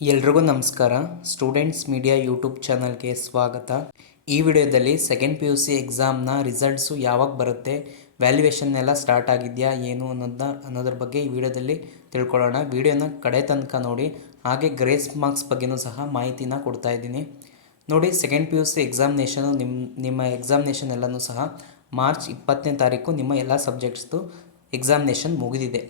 ಎಲ್ರಿಗೂ ನಮಸ್ಕಾರ. Students media YouTube ಚಾನಲ್ಗೆ ಸ್ವಾಗತ. ಈ ವಿಡಿಯೋದಲ್ಲಿ ಸೆಕೆಂಡ್ ಪಿ ಯು ಸಿ ಎಕ್ಸಾಮ್ನ ರಿಸಲ್ಟ್ಸು ಯಾವಾಗ ಬರುತ್ತೆ ವ್ಯಾಲ್ಯೂಯೇಷನ್ ಎಲ್ಲ ಸ್ಟಾರ್ಟ್ ಆಗಿದೆಯಾ, ಏನು ಅನ್ನೋದನ್ನ ಅನ್ನೋದ್ರ ಬಗ್ಗೆ ಈ ವಿಡಿಯೋದಲ್ಲಿ ತಿಳ್ಕೊಳ್ಳೋಣ. ವಿಡಿಯೋನ ಕಡೆ ತನಕ ನೋಡಿ, ಹಾಗೆ ಗ್ರೇಸ್ ಮಾರ್ಕ್ಸ್ ಬಗ್ಗೆನೂ ಸಹ ಮಾಹಿತಿನ ಕೊಡ್ತಾ ಇದ್ದೀನಿ. ನೋಡಿ second P U C examination ನಿಮ್ಮ ನಿಮ್ಮ ಎಕ್ಸಾಮಿನೇಷನ್ ಎಲ್ಲನೂ ಸಹ ಮಾರ್ಚ್ ಇಪ್ಪತ್ತನೇ ತಾರೀಕು ನಿಮ್ಮ ಎಲ್ಲ ಸಬ್ಜೆಕ್ಟ್ಸ್ದು ಎಕ್ಸಾಮಿನೇಷನ್ ಮುಗಿದಿದೆ.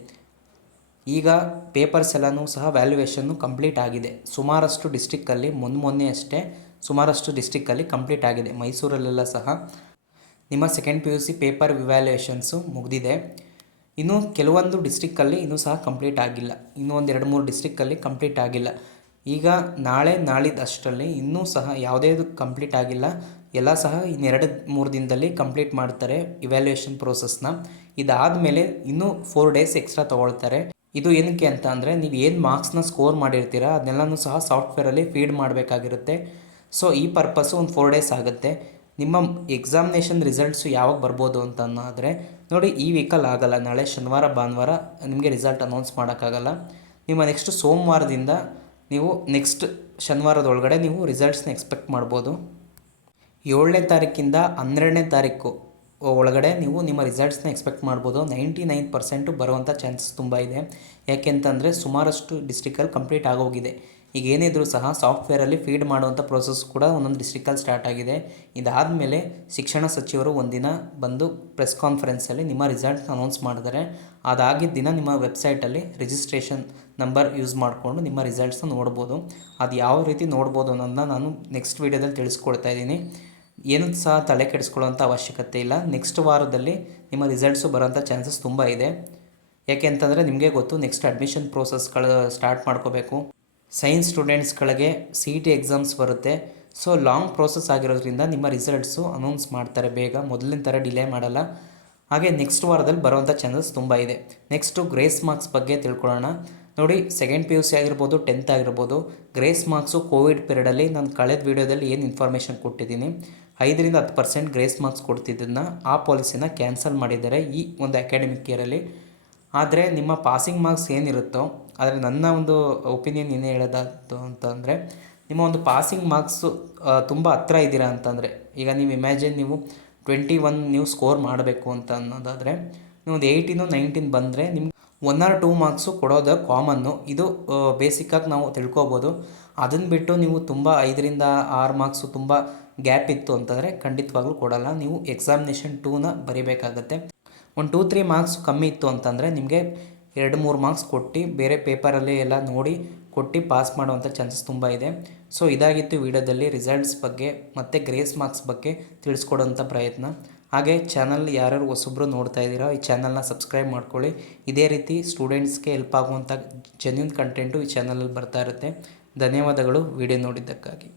ಈಗ ಪೇಪರ್ಸ್ ಎಲ್ಲನೂ ಸಹ ವ್ಯಾಲ್ಯೂಯೇಷನ್ನು ಕಂಪ್ಲೀಟ್ ಆಗಿದೆ. ಸುಮಾರಷ್ಟು ಡಿಸ್ಟಿಕ್ಕಲ್ಲಿ ಮೊನ್ನೆ ಮೊನ್ನೆ ಅಷ್ಟೇ ಸುಮಾರಷ್ಟು ಡಿಸ್ಟಿಕ್ಕಲ್ಲಿ ಕಂಪ್ಲೀಟ್ ಆಗಿದೆ. ಮೈಸೂರಲ್ಲೆಲ್ಲ ಸಹ ನಿಮ್ಮ second P U C paper valuations ಮುಗಿದಿದೆ. ಇನ್ನು ಕೆಲವೊಂದು ಡಿಸ್ಟಿಕ್ಕಲ್ಲಿ ಇನ್ನೂ ಸಹ ಕಂಪ್ಲೀಟ್ ಆಗಿಲ್ಲ. ಇನ್ನೂ ಒಂದು ಎರಡು ಮೂರು ಡಿಸ್ಟಿಕ್ಕಲ್ಲಿ ಕಂಪ್ಲೀಟ್ ಆಗಿಲ್ಲ. ಈಗ ನಾಳೆ ನಾಳಿದಷ್ಟರಲ್ಲಿ ಅಷ್ಟರಲ್ಲಿ ಇನ್ನೂ ಸಹ ಯಾವುದೇ ಕಂಪ್ಲೀಟ್ ಆಗಿಲ್ಲ. ಎಲ್ಲ ಸಹ ಇನ್ನೆರಡು ಮೂರು ದಿನದಲ್ಲಿ ಕಂಪ್ಲೀಟ್ ಮಾಡ್ತಾರೆ ಇವ್ಯಾಲ್ಯೂಯೇಷನ್ ಪ್ರೋಸೆಸ್ನ ಇದಾದಮೇಲೆ ಇನ್ನೂ ಫೋರ್ ಡೇಸ್ ಎಕ್ಸ್ಟ್ರಾ ತೊಗೊಳ್ತಾರೆ. ಇದು ಏನಕ್ಕೆ ಅಂತ ಅಂದರೆ ನೀವು ಏನು ಮಾರ್ಕ್ಸ್ನ ಸ್ಕೋರ್ ಮಾಡಿರ್ತೀರ ಅದನ್ನೆಲ್ಲನೂ ಸಹ ಸಾಫ್ಟ್ವೇರಲ್ಲಿ ಫೀಡ್ ಮಾಡಬೇಕಾಗಿರುತ್ತೆ. ಸೊ ಈ ಪರ್ಪಸ್ಸು ಒಂದು ಫೋರ್ ಡೇಸ್ ಆಗುತ್ತೆ. ನಿಮ್ಮ ಎಕ್ಸಾಮಿನೇಷನ್ ರಿಸಲ್ಟ್ಸು ಯಾವಾಗ ಬರ್ಬೋದು ಅಂತ ಅನ್ನೋದ್ರೆ ನೋಡಿ ಈ ವೀಕಲ್ಲಿ ಆಗಲ್ಲ, ನಾಳೆ ಶನಿವಾರ, ಭಾನುವಾರ ನಿಮಗೆ ರಿಸಲ್ಟ್ ಅನೌನ್ಸ್ ಮಾಡೋಕ್ಕಾಗಲ್ಲ. ನಿಮ್ಮ ನೆಕ್ಸ್ಟ್ ಸೋಮವಾರದಿಂದ ನೀವು ನೆಕ್ಸ್ಟ್ ಶನಿವಾರದೊಳಗಡೆ ನೀವು ರಿಸಲ್ಟ್ಸ್ನ ಎಕ್ಸ್ಪೆಕ್ಟ್ ಮಾಡ್ಬೋದು. ಏಳನೇ ತಾರೀಕಿಂದ ಹನ್ನೆರಡನೇ ತಾರೀಕು ಒಳಗಡೆ ನೀವು ನಿಮ್ಮ ರಿಸಲ್ಟ್ಸ್ನ ಎಕ್ಸ್ಪೆಕ್ಟ್ ಮಾಡ್ಬೋದು. ನೈಂಟಿ ನೈನ್ ಪರ್ಸೆಂಟು ಬರುವಂಥ ಚಾನ್ಸಸ್ ತುಂಬ ಇದೆ. ಯಾಕೆಂತಂದರೆ ಸುಮಾರಷ್ಟು ಡಿಸ್ಟಿಕಲ್ಲಿ ಕಂಪ್ಲೀಟ್ ಆಗೋಗಿದೆ. ಈಗ ಏನಿದ್ರೂ ಸಹ ಸಾಫ್ಟ್ವೇರಲ್ಲಿ ಫೀಡ್ ಮಾಡುವಂಥ ಪ್ರೋಸೆಸ್ ಕೂಡ ಒಂದೊಂದು ಡಿಸ್ಟಿಕಲ್ಲಿ ಸ್ಟಾರ್ಟ್ ಆಗಿದೆ. ಇದಾದಮೇಲೆ ಶಿಕ್ಷಣ ಸಚಿವರು ಒಂದಿನ ಬಂದು ಪ್ರೆಸ್ ಕಾನ್ಫರೆನ್ಸಲ್ಲಿ ನಿಮ್ಮ ರಿಸಲ್ಟ್ನ ಅನೌನ್ಸ್ ಮಾಡಿದರೆ, ಅದಾಗಿದ್ದ ದಿನ ನಿಮ್ಮ ವೆಬ್ಸೈಟಲ್ಲಿ ರಿಜಿಸ್ಟ್ರೇಷನ್ ನಂಬರ್ ಯೂಸ್ ಮಾಡಿಕೊಂಡು ನಿಮ್ಮ ರಿಸಲ್ಟ್ಸ್ನ ನೋಡ್ಬೋದು. ಅದು ಯಾವ ರೀತಿ ನೋಡ್ಬೋದು ಅನ್ನೋದನ್ನ ನಾನು ನೆಕ್ಸ್ಟ್ ವೀಡಿಯೋದಲ್ಲಿ ತಿಳಿಸ್ಕೊಡ್ತಾ ಇದ್ದೀನಿ. ಏನೂ ಸಹ ತಲೆ ಕೆಡಿಸ್ಕೊಳ್ಳೋಂಥ ಅವಶ್ಯಕತೆ ಇಲ್ಲ. ನೆಕ್ಸ್ಟ್ ವಾರದಲ್ಲಿ ನಿಮ್ಮ ರಿಸಲ್ಟ್ಸು ಬರೋಂಥ ಚಾನ್ಸಸ್ ತುಂಬ ಇದೆ. ಯಾಕೆ ಅಂತಂದರೆ ನಿಮಗೆ ಗೊತ್ತು ನೆಕ್ಸ್ಟ್ ಅಡ್ಮಿಷನ್ ಪ್ರೋಸೆಸ್ಗಳು ಸ್ಟಾರ್ಟ್ ಮಾಡ್ಕೋಬೇಕು. ಸೈನ್ಸ್ ಸ್ಟೂಡೆಂಟ್ಸ್ಗಳಿಗೆ ಸಿ ಇ ಟಿ ಎಕ್ಸಾಮ್ಸ್ ಬರುತ್ತೆ. ಸೊ ಲಾಂಗ್ ಪ್ರೋಸೆಸ್ ಆಗಿರೋದ್ರಿಂದ ನಿಮ್ಮ ರಿಸಲ್ಟ್ಸು ಅನೌನ್ಸ್ ಮಾಡ್ತಾರೆ ಬೇಗ. ಮೊದಲಿನ ಥರ ಡಿಲೇ ಮಾಡಲ್ಲ. ಹಾಗೆ ನೆಕ್ಸ್ಟ್ ವಾರದಲ್ಲಿ ಬರೋವಂಥ ಚಾನ್ಸಸ್ ತುಂಬ ಇದೆ. ನೆಕ್ಸ್ಟು ಗ್ರೇಸ್ ಮಾರ್ಕ್ಸ್ ಬಗ್ಗೆ ತಿಳ್ಕೊಳ್ಳೋಣ. ನೋಡಿ ಸೆಕೆಂಡ್ ಪಿ ಯು ಸಿ ಆಗಿರ್ಬೋದು ಟೆಂತ್ ಆಗಿರ್ಬೋದು ಗ್ರೇಸ್ ಮಾರ್ಕ್ಸು ಕೋವಿಡ್ ಪೀರಿಯಡಲ್ಲಿ ನಾನು ಕಳೆದ ವೀಡಿಯೋದಲ್ಲಿ ಏನು ಇನ್ಫಾರ್ಮೇಷನ್ ಕೊಟ್ಟಿದ್ದೀನಿ? ಐದರಿಂದ ಹತ್ತು ಪರ್ಸೆಂಟ್ ಗ್ರೇಸ್ ಮಾರ್ಕ್ಸ್ ಕೊಡ್ತಿದ್ದನ್ನು ಆ ಪಾಲಿಸಿನ ಕ್ಯಾನ್ಸಲ್ ಮಾಡಿದ್ದಾರೆ ಈ ಒಂದು ಅಕಾಡೆಮಿಕ್ ಇಯರಲ್ಲಿ ಆದರೆ ನಿಮ್ಮ ಪಾಸಿಂಗ್ ಮಾರ್ಕ್ಸ್ ಏನಿರುತ್ತೋ, ಆದರೆ ನನ್ನ ಒಂದು ಒಪಿನಿಯನ್ ಏನು ಹೇಳೋದಾಯ್ತು ಅಂತಂದರೆ, ನಿಮ್ಮ ಒಂದು ಪಾಸಿಂಗ್ ಮಾರ್ಕ್ಸು ತುಂಬ ಹತ್ರ ಇದ್ದೀರಾ ಅಂತಂದರೆ, ಈಗ ನೀವು ಇಮ್ಯಾಜಿನ್ ನೀವು ಟ್ವೆಂಟಿ ಒನ್ ನೀವು ಸ್ಕೋರ್ ಮಾಡಬೇಕು ಅಂತ ಅನ್ನೋದಾದರೆ, ನೀವು ಒಂದು ಏಯ್ಟೀನು ನೈನ್ಟೀನ್ ಬಂದರೆ ನಿಮ್ಗೆ ಒನ್ ಆರ್ ಟೂ ಮಾರ್ಕ್ಸು ಕೊಡೋದು ಕಾಮನ್ನು ಇದು ಬೇಸಿಕ್ಕಾಗಿ ನಾವು ತಿಳ್ಕೊಬೋದು. ಅದನ್ನು ಬಿಟ್ಟು ನೀವು ತುಂಬ ಐದರಿಂದ ಆರು ಮಾರ್ಕ್ಸು ತುಂಬ ಗ್ಯಾಪ್ ಇತ್ತು ಅಂತಂದರೆ ಖಂಡಿತವಾಗ್ಲೂ ಕೊಡಲ್ಲ. ನೀವು ಎಕ್ಸಾಮಿನೇಷನ್ ಟೂನ ಬರೀಬೇಕಾಗತ್ತೆ. ಒಂದು ಟೂ ತ್ರೀ ಮಾರ್ಕ್ಸ್ ಕಮ್ಮಿ ಇತ್ತು ಅಂತಂದರೆ ನಿಮಗೆ ಎರಡು, ಮೂರು ಮಾರ್ಕ್ಸ್ ಕೊಟ್ಟು ಬೇರೆ ಪೇಪರಲ್ಲಿ ಎಲ್ಲ ನೋಡಿ ಕೊಟ್ಟು ಪಾಸ್ ಮಾಡುವಂಥ ಚಾನ್ಸಸ್ ತುಂಬ ಇದೆ. ಸೊ ಇದಾಗಿತ್ತು ವಿಡಿಯೋದಲ್ಲಿ ರಿಸಲ್ಟ್ಸ್ ಬಗ್ಗೆ ಮತ್ತು ಗ್ರೇಸ್ ಮಾರ್ಕ್ಸ್ ಬಗ್ಗೆ ತಿಳಿಸ್ಕೊಡೋಂಥ ಪ್ರಯತ್ನ. ಹಾಗೆ ಚಾನಲ್ ಯಾರ್ಯಾರು ಹೊಸಬ್ರು ನೋಡ್ತಾ ಇದ್ದೀರಾ ಈ ಚಾನಲ್ನ ಸಬ್ಸ್ಕ್ರೈಬ್ ಮಾಡ್ಕೊಳ್ಳಿ. ಇದೇ ರೀತಿ ಸ್ಟೂಡೆಂಟ್ಸ್ಗೆ ಹೆಲ್ಪ್ ಆಗುವಂಥ ಜೆನ್ಯೂನ್ ಕಂಟೆಂಟು ಈ ಚಾನಲಲ್ಲಿ ಬರ್ತಾ ಇರುತ್ತೆ. ಧನ್ಯವಾದಗಳು. ವಿಡಿಯೋ ನೋಡಿದ್ದಕ್ಕಾಗಿ.